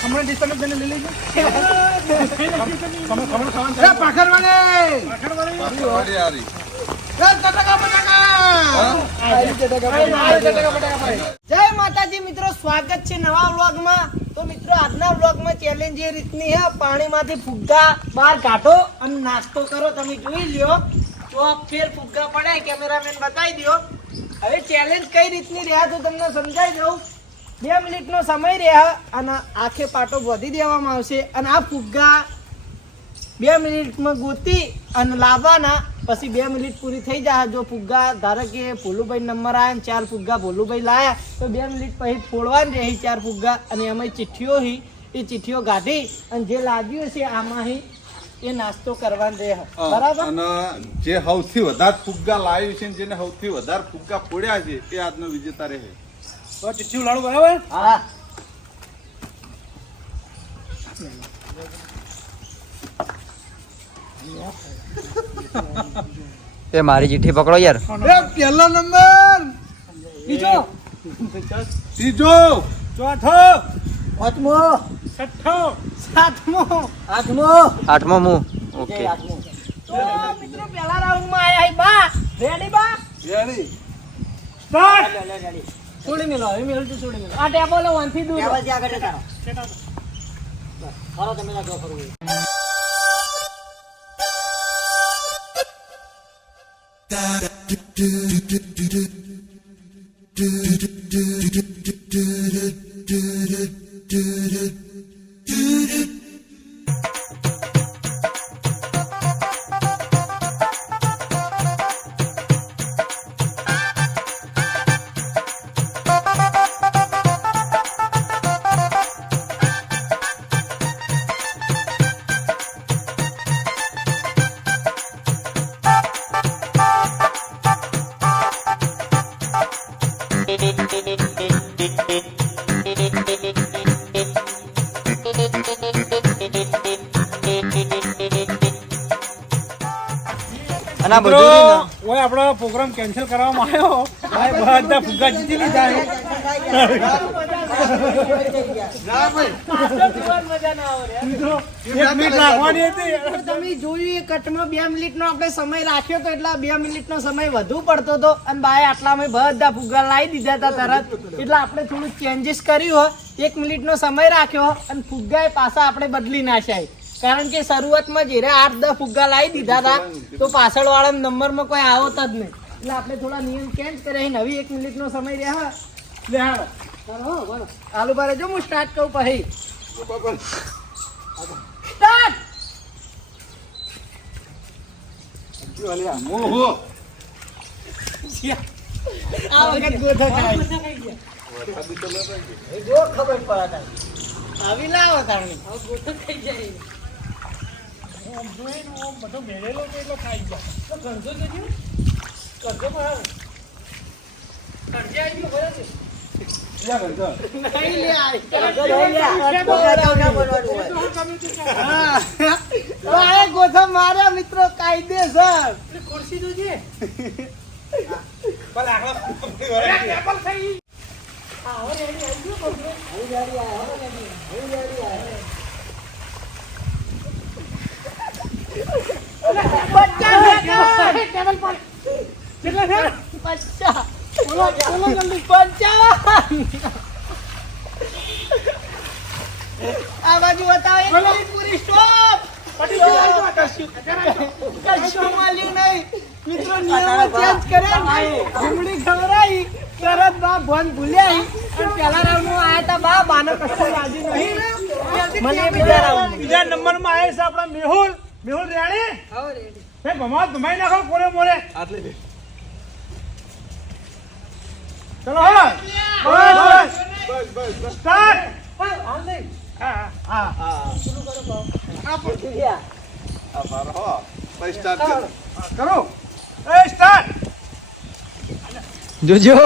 Khaman disturb જઈને લઈ લેજો ખમણ ખમણ ખાવાનું એ પાખરવાને! ચટકા બટાકા! ભાઈ જય માતાજી મિત્રો સ્વાગત છે નવા વ્લોગમાં. તો મિત્રો આજના વ્લોગમાં ચેલેન્જ એ રીતની છે. પાણીમાંથી ફુગ્ગા બહાર કાઢો અને નાસ્તો કરો. તમે જોઈ લ્યો. તો ફેર ફુગ્ગા પડે કેમેરામેન બતાવી દો હવે ચેલેન્જ કઈ રીતની રહ્યા તો તમને સમજાઈ દઉં. બે મિનિટનો સમય રહ્યા અને આખે પાટો વધી દેવામાં આવશે અને આ ફુગ્ગા બે મિનિટમાં ગોતી અને લાવવાના. પછી બે મિનિટ પૂરી થઈ જાય. જો ફુગ્ગા ધારો કે ભોલુભાઈ નંબર આવ્યા ને ચાર ફુગ્ગા ભોલુભાઈ લાયા તો બે મિનિટ પછી ફોડવાની રહી ચાર ફુગ્ગા અને એમાં ચિઠ્ઠીઓ હી. એ ચિઠ્ઠીઓ કાઢી અને જે લાગ્યું છે આમાં હી એ નાસ્તો કરવાનો રહે. બરાબર? અને જે સૌથી વધારે ફુગ્ગા લાવ્યું છે ને જેને સૌથી વધારે ફુગ્ગા ફોડ્યા છે એ આજનો વિજેતા રહે. તો ચિઠ્ઠી ઉલાડું બરાબર હા. એ મારી ચીઠ્ઠી પકડો યાર. એ પહેલો નંબર. બીજો. ત્રીજો. ચોથો. પાંચમો. છઠ્ઠો. સાતમો. આઠમો. આઠમો મુ. ઓકે. તો મિત્રો પહેલા રાઉન્ડમાં આયા હે બા. રેડી બા? રેડી સ્ટાર્ટ છોડી મેલો હવે મેલ તો છોડી મેલો આ ટેબલ વનથી દૂર ખરો તમે લાગો ફરવું. અને આપણો પ્રોગ્રામ કેન્સલ કરવામાં આવ્યો. ભાઈ બધા ફુગ્ગા જીતી લીધા એક મિનિટ રાખવાની હતી. તમે જોયું એ કટમાં બે મિનિટનો આપણે સમય રાખ્યો તો એટલા બે મિનિટનો સમય વધુ પડતો હતો. અને બાય આટલામાં બધા ફુગ્ગા લાવી દીધા હતા તરત. એટલે આપણે થોડું ચેન્જીસ કર્યું હો. એક મિનિટનો સમય રાખ્યો અને ફુગ્ગા એ પાછા આપણે બદલી નાખ્યા કારણ કે શરૂઆતમાં જ્યારે આઠ દસ ફુગ્ગા લાવી દીધા હતા તો પાછળ વાળા નંબરમાં કોઈ આવત જ નહીં. એટલે આપણે થોડા નિયમ ચેન્જ કર્યા નવી એક મિનિટનો સમય રહ્યા લે હાલો ચાલો હો, બોલો. આલુ બારે જો હું સ્ટાર્ટ કરું પછી. સ્ટાર્ટ આ વખત ગોથા ખાય ખબર પડે આવી લાવો તાણી બધો ભેળેલો છે એટલે ખાઈ ગયા. તો ગણજો જોજો ગણજો બરાબર ગણજે આવી ગયો બરાબર છે? નહીં લે આ. હા. તો આ ગોથા માર્યા મિત્રો કાયદેસર ખુરશી તો છે આવો રેડી આવી ગયો. પચાસ સેકન્ડ. કેટલા છે? પચાસ. બોલો, બોલો જલ્દી. પંચાવન. આ બાજુ બતાવો કશું મળ્યું નહીં મિત્રો નિયમો ચેન્જ કર્યા ઘૂમડી ખવડાવી તરત બા ભન ભૂલ્યા અને પહેલા તા બા બાને કશું નહીં મને બીજા રાઉન્ડ. બીજા નંબરમાં આવે છે આપણા મેહુલ. મેહુલ રેડી? હે ભમા ધમાઈ નાખો કોરે મોરે? ચલો હો. બસ સ્ટાર્ટ. હા હા આ મારો હો. ભાઈ સ્ટાર્ટ કરો. કરો. એ સ્ટાર્ટ. જોજો.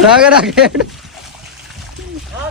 રાગે રાગે. હા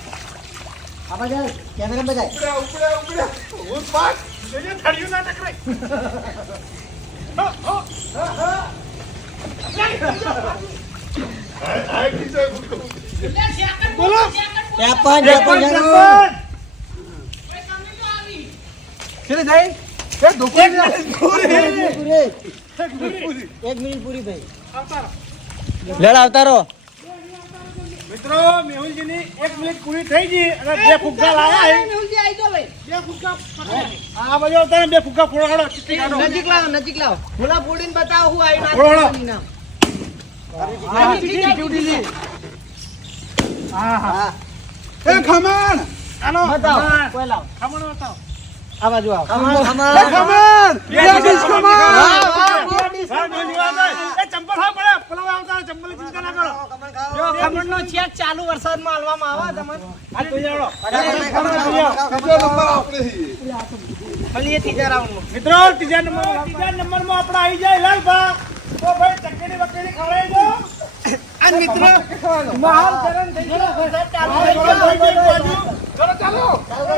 કેમેરા બજાય ઉપડે ઉપડે ઉપડે. હું પાક. જોજે થળિયું ના ટકરાય. બોલો. ત્રેપન ત્રેપન, ત્રેપન. કેટલી થઈ એક મિનિટ. પૂરી. એક મિનિટ પૂરી થઈ લેડ આવતા રહો. મિત્રો મેહુલજીની એક મિનિટ પૂરી થઈ ગઈ અને બે ફુગ્ગા લાયા છે. બે ફુગ્ગા આ બાજુ આવતા બે ફુગ્ગા ફોડો હાડો ચીટી કાઢો. નજીક લાવો નજીક લાવો. ભૂલા ફોડીને બતાવો હું આવી ના ફોડાડો નામ ચીટી, ચીટી લી. હા હા. એ ખમણ! આનો બતાવો કોઈ લાવ. ખમણ બતાવો. આ બાજુ આવો. ખમણ ખમણ. ડીશ ખમણ. જો ચાલુ વરસાદમાં હાલવામાં આવે તમને આ તો જાણો. બીજો નંબર આપણે છીએ. ભલે એ ત્રીજા રાઉન્ડમાં મિત્રો ત્રીજા નંબર ત્રીજા નંબરમાં આપણે આવી જાય લાલભા તો ભાઈ ચકેલી બકેલી ખવડાવી દો આ મિત્રો માલ ગરમ થઈ ગયો. વરસાદ ચાલુ માલ થઈ ગરમ થઈ ગયો એક ગયો બાજુ. ચલો ચાલો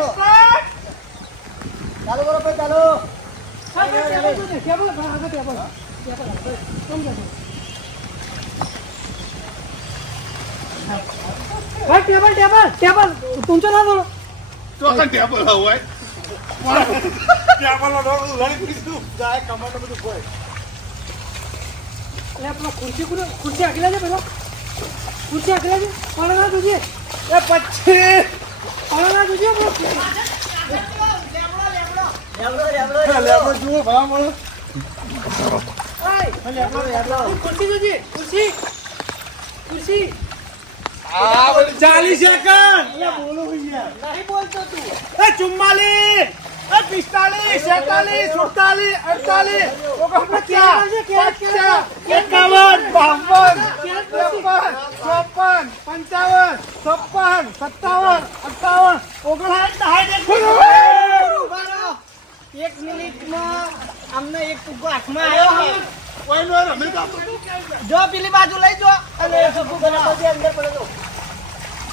સ્ટાર્ટ. ચાલુ કરો ભાઈ ચાલુ ટેબલ ટેબલ टेबल तुमचं ना बोलो तो टेबल हवं आहे ટેબલ ઉલાડી પીધું જાય કમાન્ડ બધું હોય એ આપણો ખુરશી ખુરશી આખી લેજે પેલો ખુરશી આખી લેજે પણ ના તુજે એ પછી પણ ના તુજે લેબડો લેબડો લેબડો લેબડો જુઓ ભાવ મળે ખુરશી ચાલીસ નહીં બોલતો તું એ ચુમ્માલીસ પિસ્તાલીસ સેતાલીસ સુડતાલીસ અડતાલીસ એકાવન બાવન ત્રેપન ચોપન પંચાવન છપ્પન સત્તાવન અઠાવન ઓગણસાઠ સાઠ એક. મિનિટમાં અમને એક ફુગ્ગો હાથમાં આવ્યો જો પેલી બાજુ લઈ જો. અને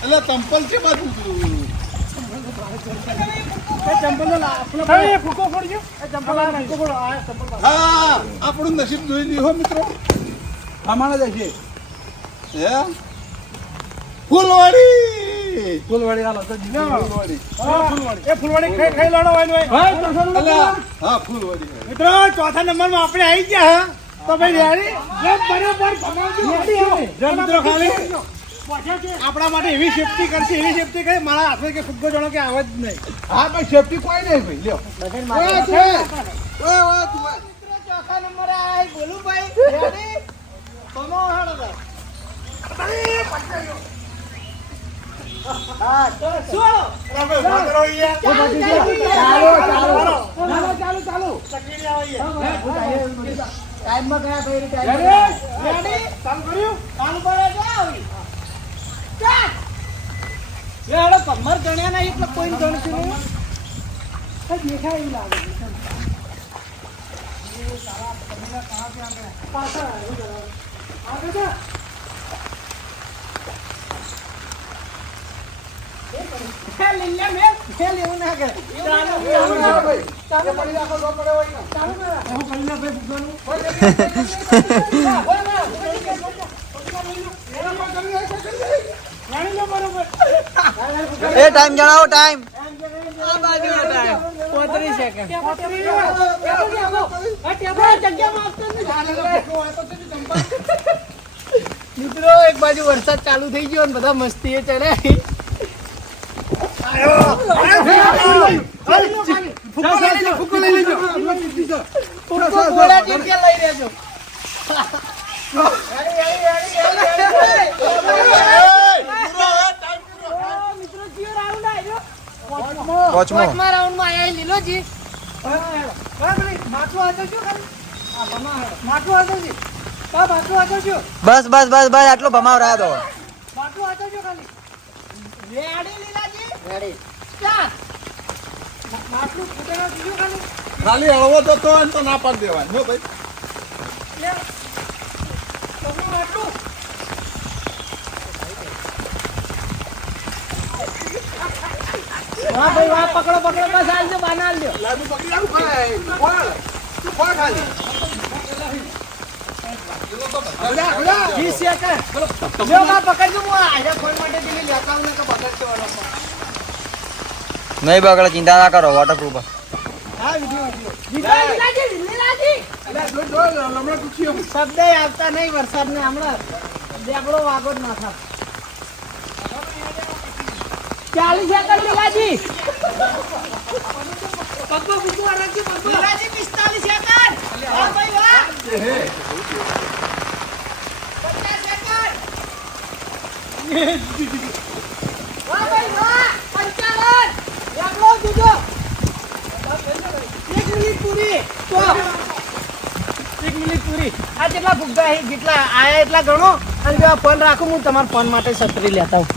એટલે ચંપલ છે, બાજુ આપણો. હા નસીબ જોઈ લીધું હો મિત્રો. અમારા જ છે હે? ફૂલવાડી! ફૂલવાડી હાલો તો જીલો ફૂલવાડી. એ ફૂલવાડી ખાઈ ખાઈ લડો હોય ને હા ફૂલવાડી. મિત્રો ચોથા નંબરમાં આપણે આવી ગયા હા. તો ભાઈ રેડી બરાબર જો મિત્રો ખાલી. આપણા માટે એવી સેફટી કરશે એવી સેફટી કરે મારા હાથે કે ફુગ્ગો જણો કે આવે જ નહીં. હા ભાઈ સેફટી કોઈ નહીં ભાઈ. લ્યો. ચોથા નંબરે આય બોલું ભાઈ રેડી? કોનો હાડો ચલો ચલો ચાલો ચાલો. ચાલો ટાઈમમાં ગયા ભાઈ ટાઈમ રેડી ચાલુ કર્યું? ચાલુ પડે આવી. ચાલ એ હાલો કમર ગણ્યા નહીં એટલે કોઈ ગણતું નહીં દેખાય એવું લાગે. આગળ જા. લીલા મેલ ખેલ એવું ના કરે ચાલુ ના ભાઈ ચાલુ પડી રાખો તો પડે હોય ને ચાલુ કરા એવું કરી લે ભાઈ ફુગ્ગાનું જાણી લો એ ટાઈમ જણાવો ટાઈમ આ બાજુનો ટાઈમ 35 સેકન્ડ મિત્રો એક બાજુ વરસાદ ચાલુ થઈ ગયો ને બધા મસ્તી એ ચડે ફુગ્ગો લઈ લેજો ગોળા ટીકે લઈ લેજો મિત્રો કયો રાઉન્ડ આવ્યો પોચમો રાઉન્ડમાં આયા લીલોજી બસ બસ બસ બસ આટલો ભમાવ રહ્યા તો ખાલી. રેડી. ખાલી ખાલી હળવો તો તો તો ના પાડી દેવાય હો ભાઈ. વાહ વાહ પકડો પકડો બસ આલજો બાના આલજો લાડુ પકડી આવું ભાઈ? કોણ તું કોણ ખાલી. વીસ સેકન્ડ. લ્યો બા પકડજો હું આજા કોઈ માટે દિલ્હી લેતા આવું ને કે વાળો નહીં બગડે ચિંતા ના કરો વોટરપ્રૂફ શબ્દ આવતા નહીં વરસાદને હમણાં દેબડો વાગો જ ના થાય. ચાલીસ સેકન્ડ લીલાજી. પગમાં મૂકવા રાખજો પગમાં લીલાજી પિસ્તાલીસ સેકન્ડ વાહ ભાઈ વાહ પચાસ સેકન્ડ વાહ ભાઈ વાહ પંચાવન દેબડો દીધો એક મિનિટ પૂરી તો એક મિનિટ પૂરી આ જેટલા ફુગ્ગા અહીં જેટલા આયા એટલા ગણો. અને જો આ ફોન રાખું હું તમારા ફોન માટે છત્રી લેતા આવું.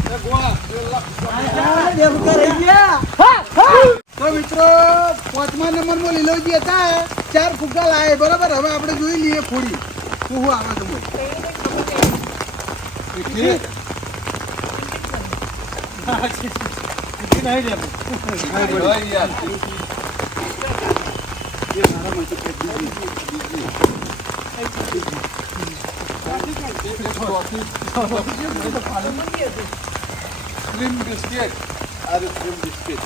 તો મિત્રો પાંચમા નંબરમાં લીલોજી હતા ચાર ફુગ્ગા લાવે બરાબર? હવે આપણે જોઈ લઈએ ફોડી. શું હું આવે છે. બોલ. સ્લિમ બિસ્કિટ અરે slim biscuit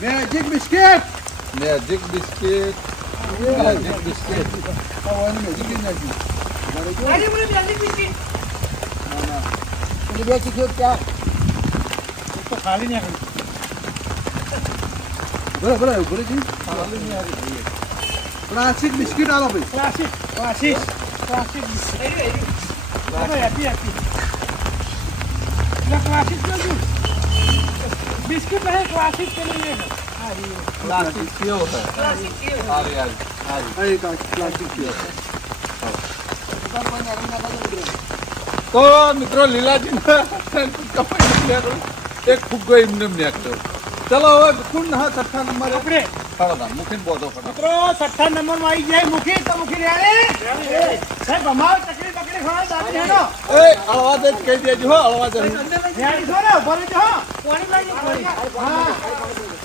magic biscuit magic biscuit magic biscuit ખાવાની મેજિક જ નાખી. આજે મને જલ્દી બિસ્કિટ પેલી બે ચીકીઓ ચાર તો ખાલી નહીં બરાબર બરાબર બોલે જી ક્લાસિક બિસ્કિટ આલો ભાઈ. Classic classic classic biscuit happy happy classic biscuit નહીં ક્લાસિક કે નહીં ક્લાસિક કેવો છે? હારી હારી હારી ક્લાસિક તો મિત્રો લીલાજી એક ફુગ્ગો એમને એમ નાખ્યો ચલો હવે કુંડ હા છઠ્ઠા નંબર આપણે ફળદા મુખી બોધો મિત્રો છઠ્ઠા નંબરમાં આવી જાય મુખી તો મુખી રે સાહેબ અમાર ચકરી પકડી ખવા દાદી હેડો. એ અળવા દે કહી દેજો હો અળવા દે ધ્યાન છો ને? ઊભો રહેજો હો. પાણી હા.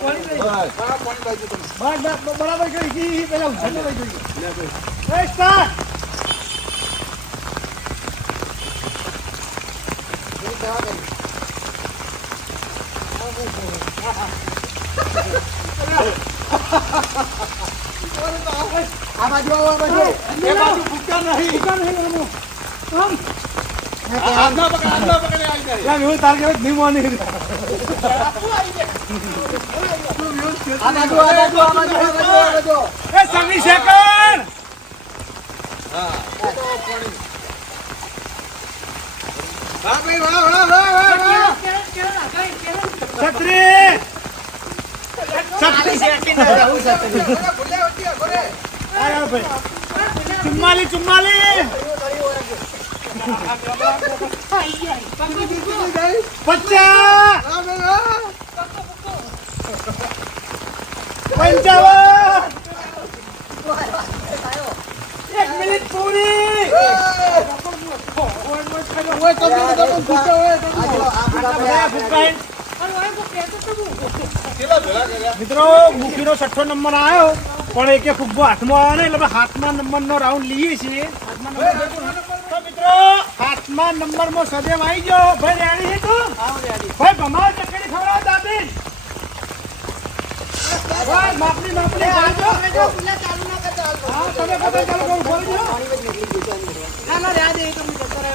પાણી હા પાણી લઈ જો બસ બરાબર કરી. કી પેલા ઉછળતો લઈ જોઈએ. એ સ્ટાર્ટ આ બાજુ આવો આ બાજુ એ બાજુ ફુગ્ગા નહીં આંધા પકડ આંધા પકડે આવી જાય યાર હું તાર કે નહીં આ બાજુ આ બાજુ આ બાજુ આ બાજુ આ બાજુ એ સમી સેકન્ડ હા. ભાઈ વાહ વાહ વાહ વાહ વાહ છત્રી ચુમ્માલી ચુમ્માલી પચાસ પંચાવન એક મિનિટ પૂરી મિત્રો મુખીનો છઠ્ઠો નંબર આવ્યો પણ એક એક ફુગ્ગો હાથમાં આવ્યો ને એટલે હાથમાં નંબરનો રાઉન્ડ લઈએ છીએ. તો મિત્રો હાથમાં નંબરમાં સદેવ આવી ગયો. ભાઈ રેડી છે તું? ભાઈ ભમાવ ચકડી ખવડાવ દાદી. ભાઈ માપની માપની ખાજો હા તમે બધા ચાલો બહુ બોલજો ના ના રહ્યા દે તો હું જતો રહે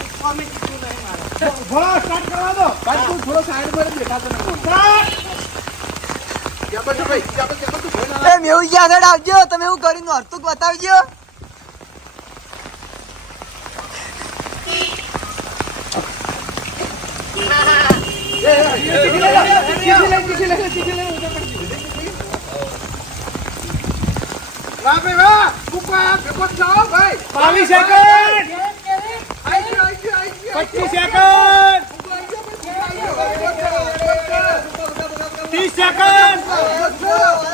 કીધું નહીં મારે. ભલો સ્ટાર્ટ કરવા દો. ભાઈ તું થોડો સાઈડ પર તને સ્ટાર્ટ એ મેવું ગયા આગળ આવજો તમે એવું કરીને હરતુક બતાવજો. ભાઈ વાહ ફુગ્ગા ભેગો જાઓ ભાઈ બાવીસ સેકન્ડ આઈ ગયો આઈ ગયો આઈ ગયો પચીસ સેકન્ડ ત્રીસ સેકન્ડ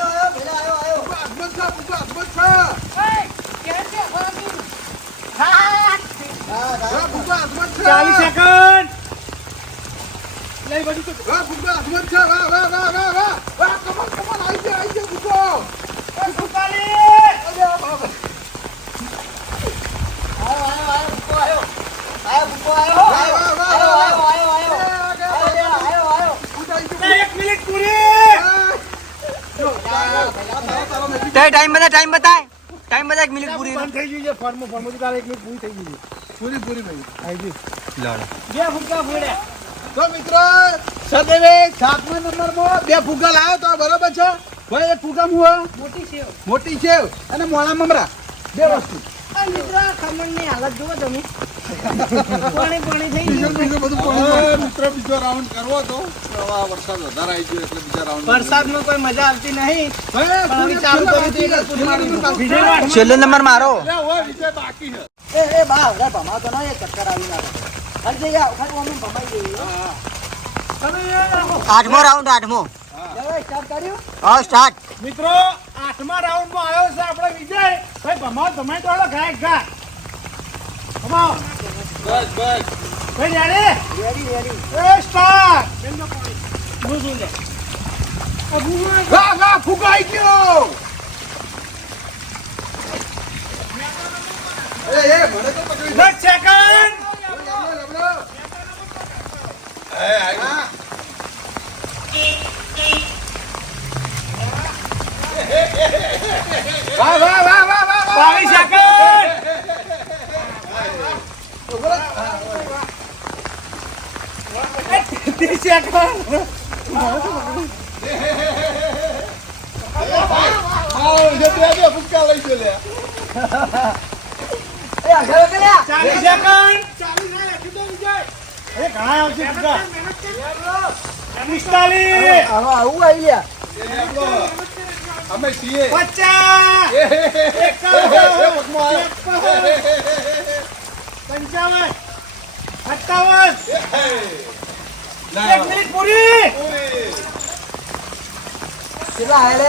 ચાલીસ સેકન્ડ લઈ બધું તો એક મિનિટ પૂરી ટાઈમ બતા ટાઈમ બતા ટાઈમ બતા એક મિનિટ પૂરી બંધ થઈ ગઈ છે ફોર્મ ફોર્મ તો તારે એક મિનિટ પૂરી થઈ ગઈ છે. પૂરી પૂરી ભાઈ આવી ગઈ બે ફૂટકા ફોડ્યા તો મિત્રો સદેવે સાતમા નંબરમાં બે ફુગ્ગા લાવ્યો તો બરોબર છે. ભાઈ એક ફુગ્ગા મુવા. મોટી સેવ. મોટી સેવ અને મોળા મમરા. બે વસ્તુ. મિત્રો આ ખમણની હાલત જુઓ તમે. પાણી પાણી થઈ ગયું. હવે મિત્રો બીજો રાઉન્ડ કરવો તો. આવા વરસાદ વધારે આવી ગયો એટલે બીજા રાઉન્ડ વરસાદમાં કોઈ મજા આવતી નહીં. ચાલુ કરી દીધું છેલ્લો નંબર મારો. વિજય બાકી છે. એ એ બા હવે ભમાતો ના એ ચક્કર આવી ના વખત અમે ભમાઈ ગઈ આઠમો રાઉન્ડ આઠમો. હા સ્ટાર્ટ મિત્રો આઠમા રાઉન્ડમાં આવ્યો છે આપણે વિજય. ભાઈ ભમાવ ભમાઈ તો ગાયક ગા. ભમાવ બસ બસ. ભાઈ રેડી રેડી રેડી એ સ્ટાર્ટ લે ગયો. એ એ મને તો પકડી દસ સેકન્ડ એ આવ્યો વાહ વાહ વાહ વાહ વાહ વાહ. સાકર ફુગ્ગા લઈ ગયો લે એ આગળ કર્યા ચાલીસ સેકન્ડ અરે ઘણા આવશે પિસ્તાલીસ આવું આવી ગયા. અમે છીએ પચાસ. પંચાવન સત્તાવન એક મિનિટ પૂરી. કેટલા હાલે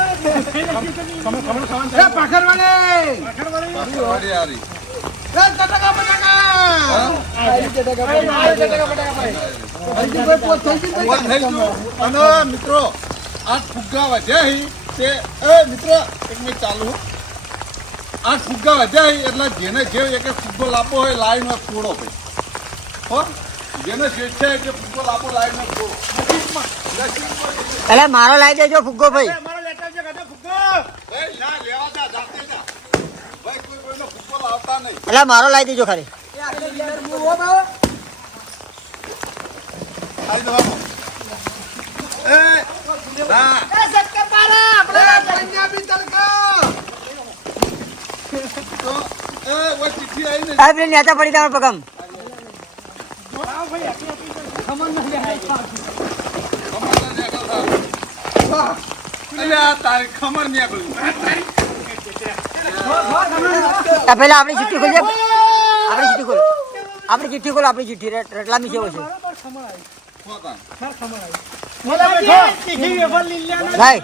અને મિત્રો આ ફુગ્ગા વધ્યા હી તે એ મિત્રો એક મિનિટ ચાલુ. આ ફુગ્ગા વધ્યા હી એટલે જેને જે એક ફુગ્ગો લાપો હોય લાઈન તોડો ભાઈ. હો? જેને સ્વેચ્છા કે ફુગ્ગો લાપો લાઈન તોડો એટલે મારો લાવી દેજો ફુગ્ગો ભાઈ. એટલે મારો લાવી દેજો ખાલી. નેતા પડી તમારો પગમ. પેલા આપણી ચિઠ્ઠી ખોલીએ આપણી ચિઠ્ઠી ખોલો. આપણી ચિઠ્ઠી ખોલો, આપણી ચિઠ્ઠી. રટ- રટલામી જેવો છે. ભાઈ.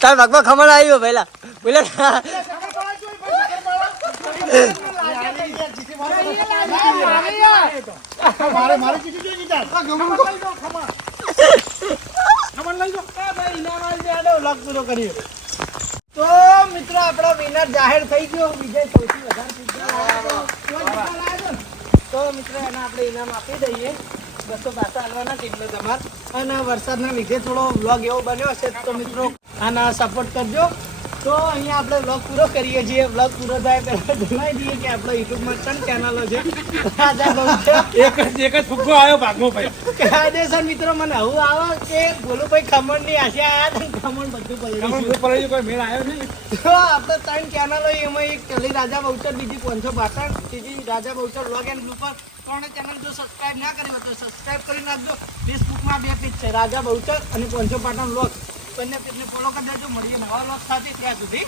તાર ભગવા ખમણ પેલા. પેલા મારે મારે લઈ ભાઈ ઇનામ પૂરો કરીએ તો મિત્રો આપણો વિનર જાહેર થઈ ગયો. વિજય સૌથી વધારે તો. મિત્રો એને આપણે ઇનામ આપી દઈએ. બસો પાછા હાલવાના કેટલો તમાર. અને વરસાદના લીધે થોડો વ્લોગ એવો બન્યો હશે. તો મિત્રો આના સપોર્ટ કરજો. તો અહીંયા આપણે વ્લોગ પૂરો કરીએ છીએ. વ્લોગ પૂરો થાય પહેલાં જણાવી દઈએ કે આપણો યુટ્યુબમાં ત્રણ ચેનલો છે. એક જ એક જ ફુગ્ગો આવ્યો ભાગો ભાઈ. કાયદેસર મિત્રો મને આવું આવો કે ગોલુભાઈ ખમણની આશા હતા ખમણ બધું પડી કોઈ મેળ આવ્યો નહીં. તો આપણે ત્રણ ચેનલો એમાં એક પેલી રાજા બહુચર બીજી પોંચો પાટણ ત્રીજી રાજા બહુચર વ્લોગ એન્ડ બ્લુપર ત્રણે ચેનલ જો સબસ્ક્રાઇબ ના કરી હોય તો સબસ્ક્રાઇબ કરી નાખજો. ફેસબુકમાં બે પેજ છે રાજા બહુચર અને પોંચો પાટણ વ્લોગ બંને પેજને ફોલો કરી દેજો મળીએ નવા લોક સાથે. ત્યાં સુધી